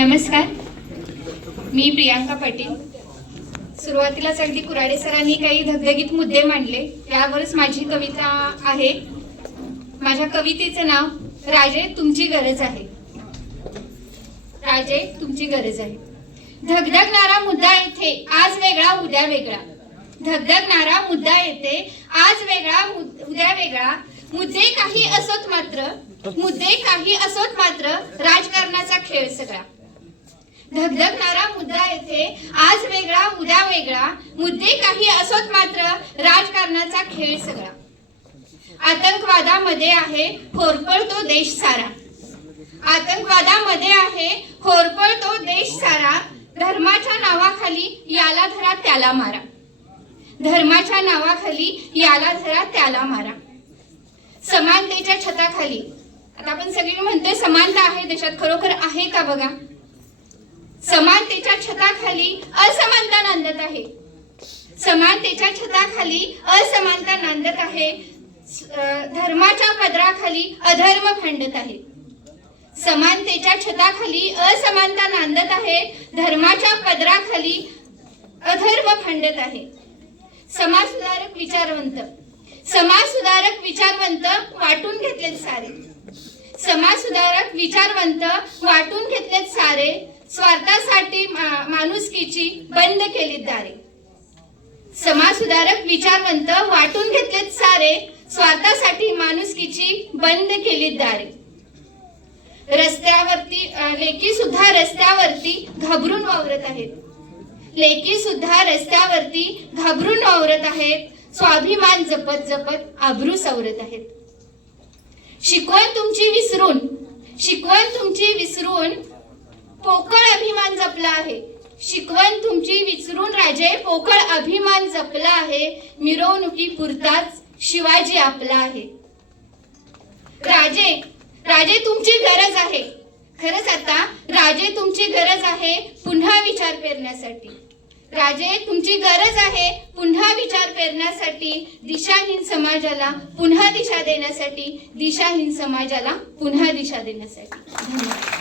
नमस्कार, मी प्रियांका पाटील। सुरुवातीलाच अगदी कुराडे सरांनी काही धगधगीत मुद्दे मांडले, त्यावरच माझी कविता आहे। माझ्या कवितेचं नाव राजे तुमची गरज आहे। राजे तुमची गरज आहे। धगधगणारा मुद्दा येथे आज वेगळा उद्या वेगळा। धगधगणारा मुद्दा येते आज वेगळा उद्या वेगळा। मुद्दे काही असोत मात्र राजकारणाचा खेळ सगळा। धगधगणारा मुद्दा येथे आज वेगळा उद्या वेगळा। मुद्दे काही असोत मात्र राजकारणाचा खेळ सगळा। आतंकवादामध्ये आहे होरपळतो देश सारा। आतंकवादामध्ये आहे होरपळतो देश सारा। धर्माच्या नावाखाली याला धरा त्याला मारा। धर्माच्या नावाखाली याला धरा त्याला मारा। समानतेच्या छताखाली, आता आपण सगळे म्हणतोय समानता आहे देशात, खरोखर आहे का बघा? समानतेच्या छताखाली असमानता नांदत आहे। समानतेच्या छताखाली असमानता नांदत आहे। धर्माच्या पदराखाली अधर्म भांडत आहे। समानतेच्या छताखाली असमानता नांदत आहे। धर्माच्या पदराखाली अधर्म भांडत आहे। समाजसुधारक विचारवंत वाटून घेतलेत सारे। समाजसुधारक विचारवंत वाटून घेतलेत सारे। स्वार्थासाठी माणुसकीची बंद केलीत दारे। समाजसुधारक विचारवंत वाटून घेतलेत सारे। स्वार्थासाठी माणुसकीची बंद केलीत दारे। रस्त्यावरती लेकी सुद्धा रस्त्यावरती घाबरून वावरत आहेत। लेकी सुद्धा रस्त्यावरती घाबरून वावरत आहेत। स्वाभिमान जपत जपत आबरू सवरत आहेत। शिकवण तुमची विसरून पोकळ अभिमान जपला आहे। शिकवण तुमची विसरून राजे पोकळ अभिमान जपला आहे। मिरवणुकी पुरताच शिवाजी आपला आहे। राजे तुमची गरज आहे। खरंच आता राजे तुमची गरज आहे पुन्हा विचार पेरण्यासाठी। राजे तुमची गरज आहे पुन्हा विचार पेरण्यासाठी। दिशाहीन समाजाला पुन्हा दिशा देण्यासाठी। दिशाहीन समाजाला पुन्हा दिशा देण्यासाठी। धन्यवाद।